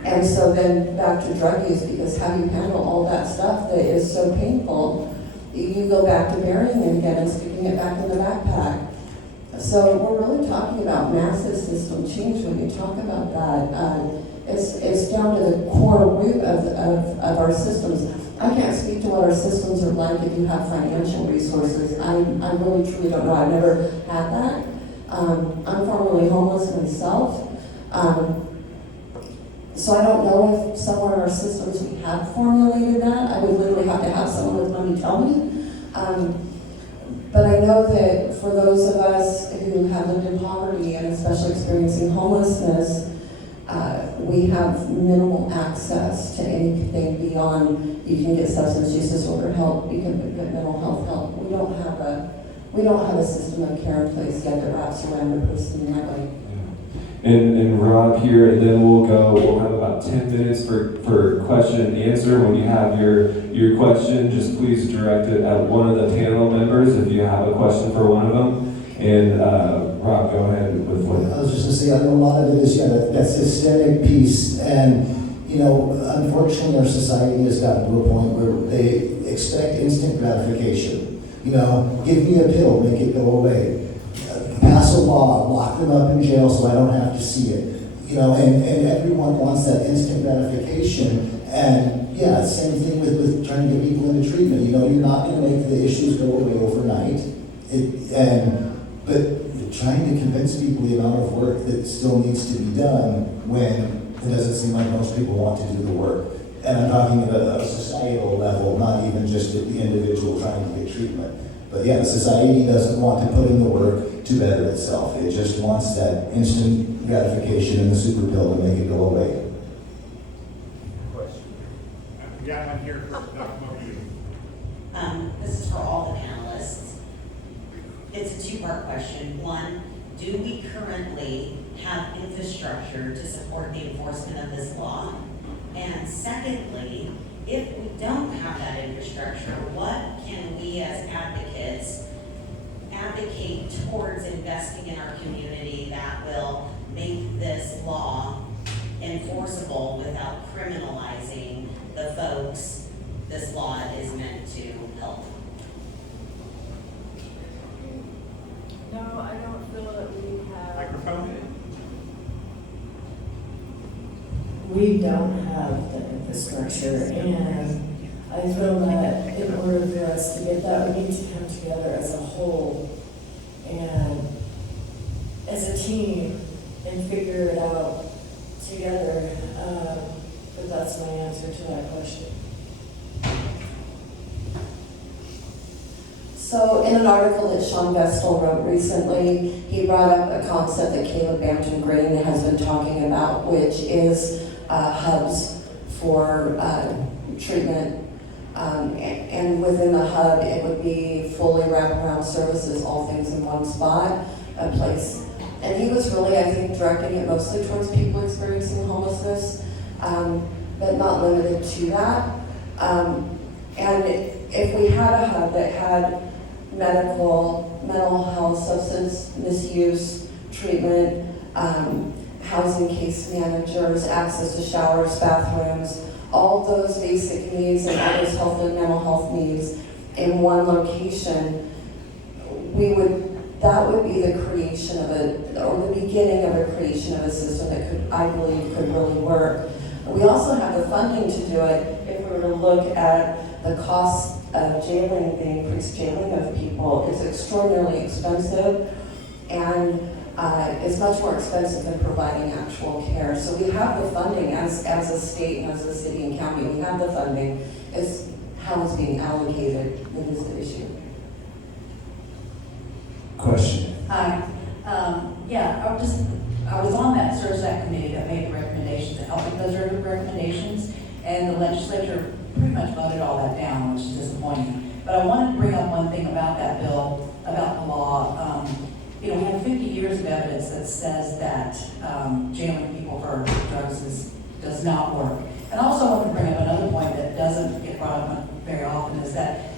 And so then back to drug use, because how do you handle all that stuff that is so painful? You go back to burying it again and sticking it back in the backpack. So we're really talking about massive system change when you talk about that. It's down to the core root of our systems. I can't speak to what our systems are like if you have financial resources. I really truly don't know. I've never had that. I'm formerly homeless myself. So I don't know if somewhere in our systems we have formulated that. I would literally have to have someone with money tell me. But I know that for those of us who have lived in poverty and especially experiencing homelessness, we have minimal access to anything beyond you can get substance use disorder help, you can get mental health help. We don't have a system of care in place yet that wraps around a person that way. And Rob here, and then we'll have about 10 minutes for question and answer. When you have your question, just please direct it at one of the panel members if you have a question for one of them. And Rob, go ahead with what. I was just going to say, I know a lot of it is, that systemic piece, and, unfortunately our society has gotten to a point where they expect instant gratification. Give me a pill, make it go away. Pass a law, lock them up in jail so I don't have to see it. And everyone wants that instant gratification. And yeah, same thing with trying to get people into treatment. You're not going to make the issues go away overnight. But trying to convince people the amount of work that still needs to be done when it doesn't seem like most people want to do the work. And I'm talking about a societal level, not even just at the individual trying to get treatment. But yeah, society doesn't want to put in the work to better itself. It just wants that instant gratification and the super pill to make it go away. Question. We got one here for This is for all the panelists. It's a two-part question. One, do we currently have infrastructure to support the enforcement of this law? And secondly, if we don't have that infrastructure, what can we as advocates advocate towards investing in our community that will make this law enforceable without criminalizing the folks this law is meant to help? No, I don't feel that we have. microphone? We don't have the infrastructure, and I feel that in order for us to get that, we need to come together as a whole and as a team and figure it out. together. But that's my answer to that question. So in an article that Sean Vestal wrote recently, he brought up a concept that Caleb Bampton Green has been talking about, which is hubs for treatment. And within the hub, it would be fully wraparound services, all things in one spot, a place. And he was really, I think, directing it mostly towards people experiencing homelessness, but not limited to that. And if we had a hub that had medical, mental health, substance misuse, treatment, housing case managers, access to showers, bathrooms, all those basic needs and all those health and mental health needs in one location, that would be the creation of or the beginning of a creation of a system that I believe could really work. We also have the funding to do it if we were to look at the cost of jailing, the increased jailing of people. It's extraordinarily expensive, and it's much more expensive than providing actual care. So we have the funding as a state and as a city and county. We have the funding. It's how it's being allocated that is the issue. Question. Hi. I was on that CSAC committee that made the recommendations, that helped with those recommendations, and the legislature pretty much voted all that down, which is disappointing. But I wanted to bring up one thing about that bill, about the law. We have 50 years of evidence that says that jailing people for drugs does not work. And I also want to bring up another point that doesn't get brought up very often, is that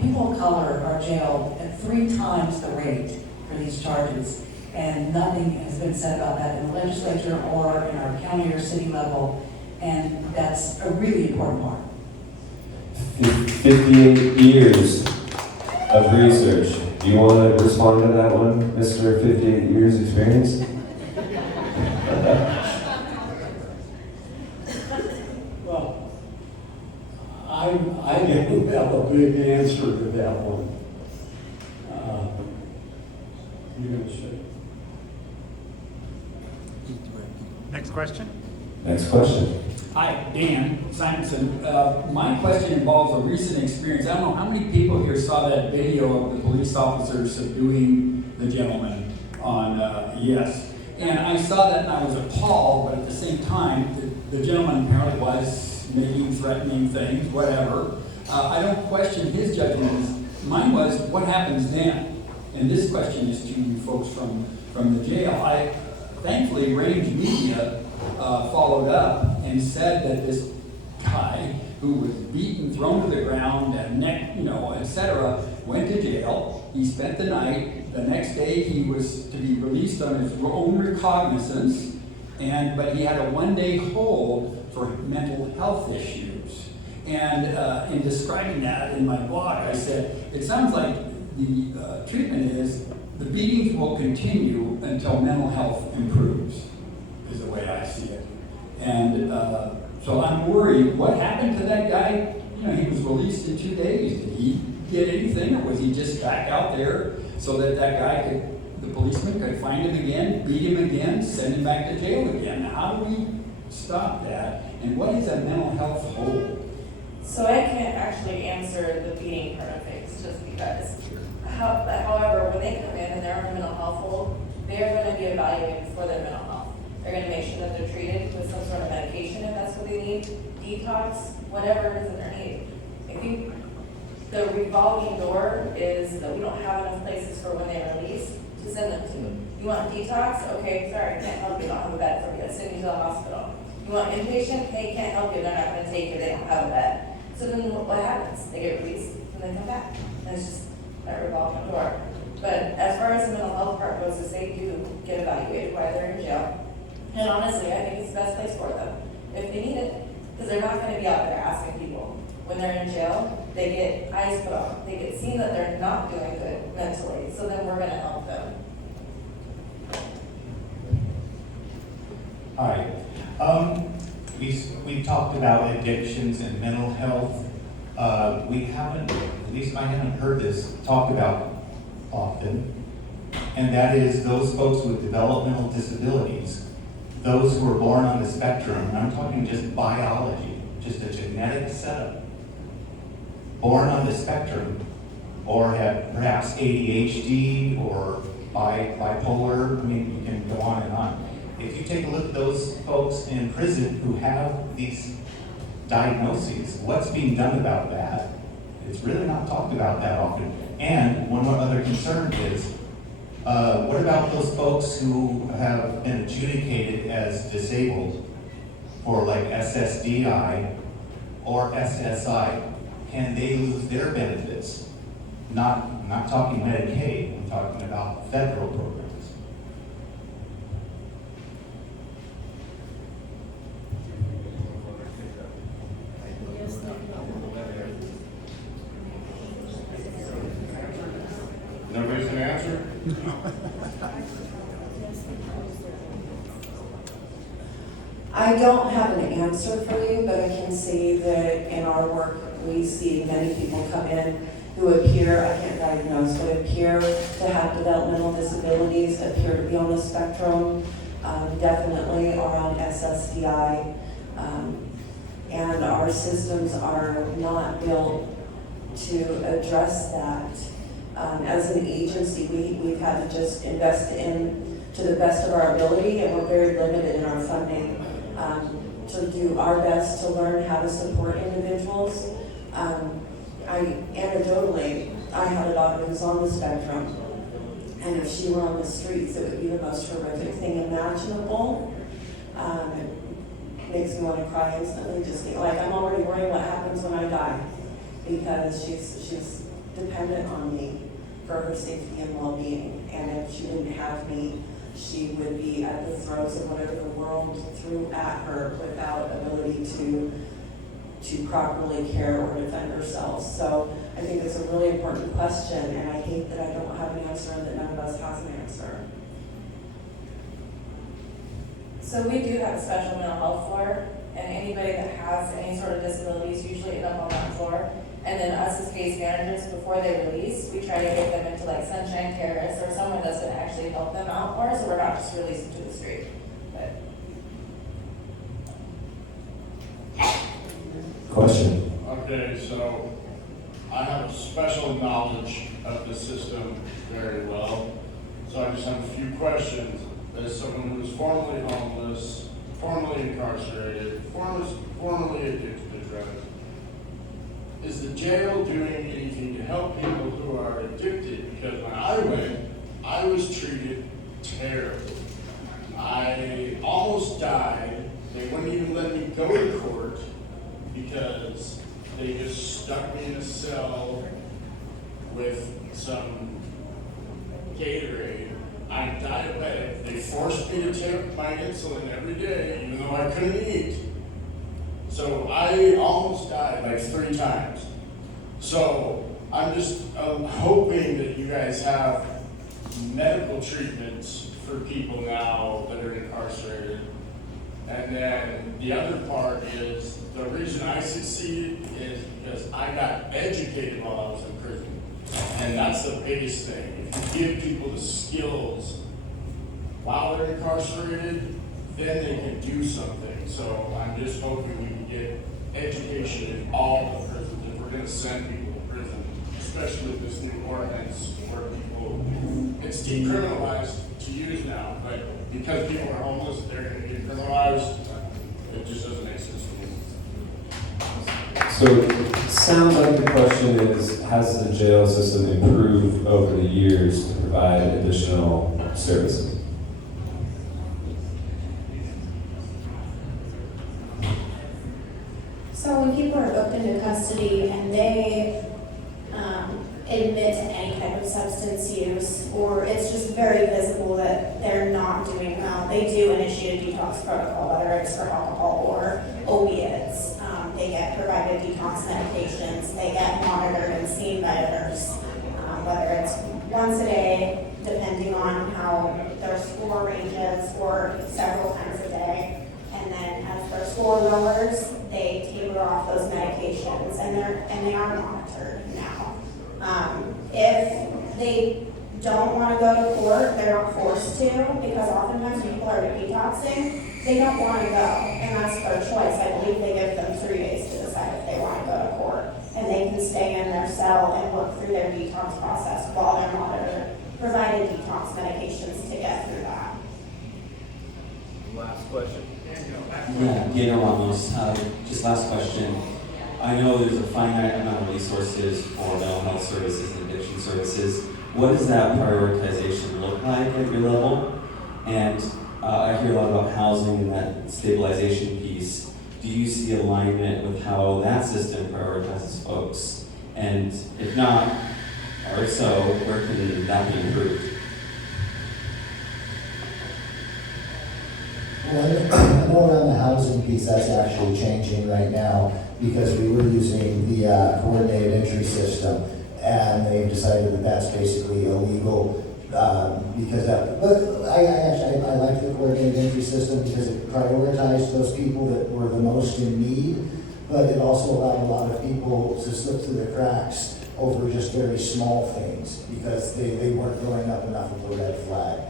people of color are jailed at 3 times the rate for these charges. And nothing has been said about that in the legislature or in our county or city level. And that's a really important part. 58 years of research. Do you want to respond to that one, Mr. 58 years experience? Well, I don't have a big answer to that one. You're going to say? Next question? Next question. Hi, Dan Simonson. My question involves a recent experience. I don't know how many people here saw that video of the police officers subduing the gentleman on Yes. And I saw that and I was appalled, but at the same time, the gentleman apparently was making threatening things, whatever. I don't question his judgment. Mine was, what happens then? And this question is to you folks from the jail. Thankfully, Range Media followed up and said that this guy who was beaten, thrown to the ground, and neck, etc., went to jail. He spent the night. The next day, he was to be released on his own recognizance, but he had a 1-day hold for mental health issues. And in describing that in my blog, I said, it sounds like the treatment is the beatings will continue until mental health improves, is the way I see it. And so I'm worried, what happened to that guy? He was released in 2 days. Did he get anything, or was he just back out there so that guy the policeman could find him again, beat him again, send him back to jail again? How do we stop that? And what is a mental health hold? So I can't actually answer the beating part of things, just because. However, when they come in and they're on a mental health hold, they're going to be evaluated for their mental health. They're going to make sure that they're treated with some sort of medication if that's what they need, detox, whatever it is that they're needing. I think the revolving door is that we don't have enough places for when they're released to send them to. You want detox? Okay, sorry, can't help you, don't have a bed for you, send you to the hospital. You want inpatient? Hey, can't help you, they're not going to take you, they don't have a bed. So then what happens? They get released and they come back. And it's just that revolving door. But as far as the mental health part goes, is they do get evaluated while they're in jail. And honestly, I think it's the best place for them, if they need it. Because they're not going to be out there asking people. When they're in jail, they get eyes put on. They get seen that they're not doing good mentally. So then we're going to help them. Hi. We talked about addictions and mental health. We haven't, at least I haven't heard this talked about often, and that is those folks with developmental disabilities those who are born on the spectrum, and I'm talking just biology, just a genetic setup, born on the spectrum, or have perhaps ADHD or bipolar, I mean, you can go on and on. If you take a look at those folks in prison who have these diagnoses, what's being done about that? It's really not talked about that often. And one more other concern is, what about those folks who have been adjudicated as disabled for like SSDI or SSI? Can they lose their benefits? I'm not talking Medicaid, I'm talking about federal programs. Nobody's gonna answer? I don't have an answer for you, but I can say that in our work, we see many people come in who appear, I can't diagnose, but appear to have developmental disabilities, appear to be on the spectrum, definitely are on SSDI. And our systems are not built to address that. As an agency, we've had to just invest in to the best of our ability, and we're very limited in our funding to do our best to learn how to support individuals. Anecdotally, I have a daughter who's on the spectrum, and if she were on the streets, it would be the most horrific thing imaginable. It makes me want to cry instantly, just like I'm already worrying what happens when I die, because she's dependent on me for her safety and well-being, and if she didn't have me, she would be at the throes of whatever the world threw at her without ability to properly care or defend herself. So I think it's a really important question, and I hate that I don't have an answer and that none of us has an answer. So we do have a special mental health floor, and anybody that has any sort of disabilities usually end up on that floor. And then us as case managers, before they release, we try to get them into like Sunshine Terrace or somewhere that's gonna actually help them out more, so we're not just releasing to the street. But Question. Okay, so I have a special knowledge of the system very well. So I just have a few questions. As someone who was formerly homeless, formerly incarcerated, formerly addicted to drugs, is the jail doing anything to help people who are addicted? Because when I went, I was treated terribly. I almost died. They wouldn't even let me go to court because they just stuck me in a cell with some Gatorade. I'm diabetic. They forced me to take my insulin every day, even though I couldn't eat. So I almost died like 3 times. So I'm just hoping that you guys have medical treatments for people now that are incarcerated. And then the other part is, the reason I succeeded is because I got educated while I was in prison. And that's the biggest thing. If you give people the skills while they're incarcerated, then they can do something. So I'm just hoping we can get education in all the prisons. If we're gonna send people to prison, especially with this new ordinance where people, it's decriminalized to use now, but because people are homeless, they're gonna get criminalized. It just doesn't make sense to me. So it sounds like the question is, has the jail system improved over the years to provide additional services? So when people are booked into custody and they admit to any type of substance use, or it's just very visible that they're not doing well, they do initiate a detox protocol, whether it's for alcohol or opiates. They get provided detox medications, they get monitored and seen by a nurse, whether it's once a day, depending on how their score ranges, or several times a day. And then as their score lowers, they taper off those medications, and they are monitored now. If they don't want to go to court, they're not forced to, because oftentimes people are detoxing, they don't want to go, and that's their choice. I believe they give them 3 days to decide if they want to go to court, and they can stay in their cell and work through their detox process while they're monitored, provided detox medications to get through that. Last question. Yeah, Gator Ramos, just last question. I know there's a finite amount of resources for mental health services and addiction services. What does that prioritization look like at your level? And I hear a lot about housing and that stabilization piece. Do you see alignment with how that system prioritizes folks? And if not, or if so, where can that be improved? Well, I know around the housing piece, that's actually changing right now because we were using the coordinated entry system, and they've decided that that's basically illegal because that. But I actually like the coordinated entry system because it prioritized those people that were the most in need, but it also allowed a lot of people to slip through the cracks over just very small things because they weren't throwing up enough of a red flag.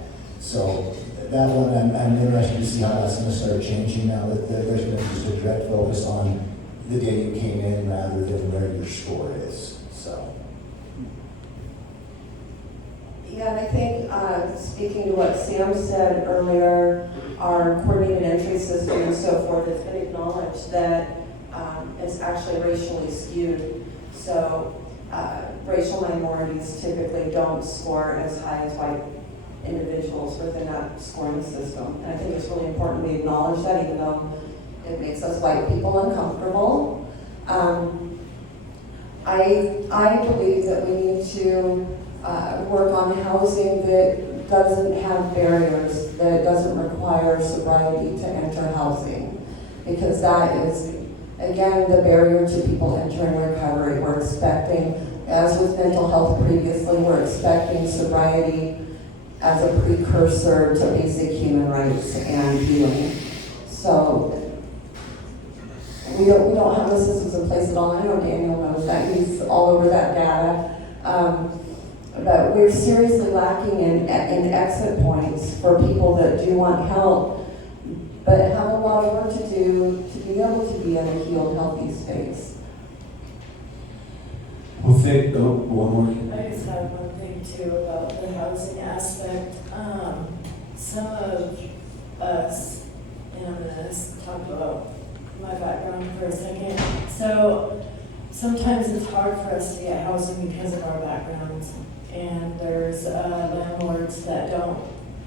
So that one, I'm interested to see how that's going to start changing now that there's going to be just a direct focus on the day you came in rather than where your score is. So. Yeah, and I think, speaking to what Sam said earlier, our coordinated entry system and so forth, it's been acknowledged that it's actually racially skewed. So racial minorities typically don't score as high as white individuals within that scoring system. And I think it's really important we acknowledge that, even though it makes us white people uncomfortable. I believe that we need to work on housing that doesn't have barriers, that doesn't require sobriety to enter housing, because that is, again, the barrier to people entering recovery. We're expecting, as with mental health previously, we're expecting sobriety as a precursor to basic human rights and healing. So we don't have the systems in place at all. I know Daniel knows that. He's all over that data. But we're seriously lacking in exit points for people that do want help, but have a lot of work to do to be able to be in a healed, healthy space. Well, one more. I just have one thing too about the housing aspect. Some of us, and I'm gonna talk about my background for a second. So sometimes it's hard for us to get housing because of our backgrounds. And there's landlords that don't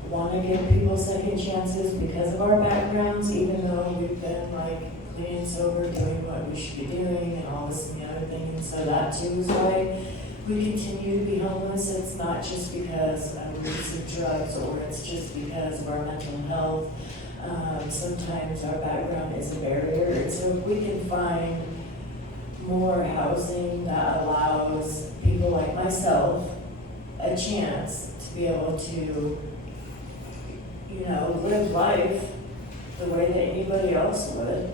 want to give people second chances because of our backgrounds, even though we've been like clean and sober, doing what we should be doing and all this and the other thing. And so that too is why we continue to be homeless. It's not just because of use of drugs, or it's just because of our mental health. Sometimes our background is a barrier. And so if we can find more housing that allows people like myself a chance to be able to, live life the way that anybody else would,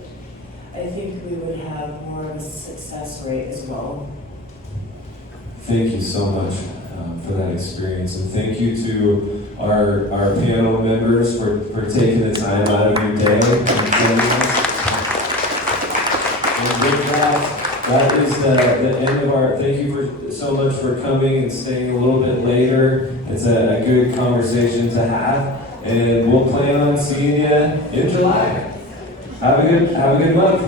I think we would have more of a success rate as well. Thank you so much for that experience, and thank you to our panel members for taking the time out of your day and joining us. And with that is the end of our, thank you so much for coming and staying a little bit later. It's a good conversation to have, and we'll plan on seeing you in July. Have a good month.